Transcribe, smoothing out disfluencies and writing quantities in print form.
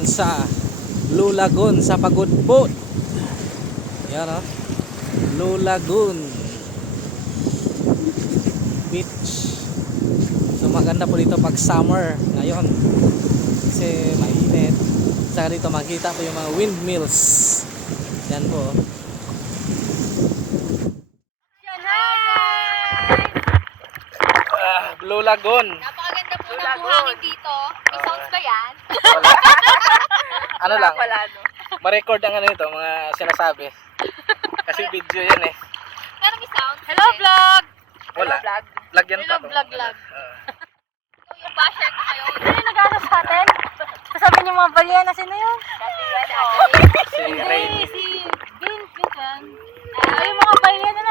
ngayon sa Blue Lagoon sa Pagod Boat. Ayan o, Blue Lagoon Beach. So maganda po dito pag summer ngayon kasi mainit. Saka dito makita po yung mga windmills. Yan po. Blue Lagoon. Napakaganda po ng buhangin dito. May sounds ba yan? Ano lang, Wala, no? ma-record ang ano ito, mga sinasabi. Kasi video yan eh. Pero may sounds. Hello, vlog! Wala. Hello, vlog. Vlog yan Hello, pa. vlog. So, yung basher ko kayo. Ano yung nag-ano sa atin? Sasabihin yung mga balyan na sino yun? Si Ray. Si Vince, Vince. Ay, yung mga balyan na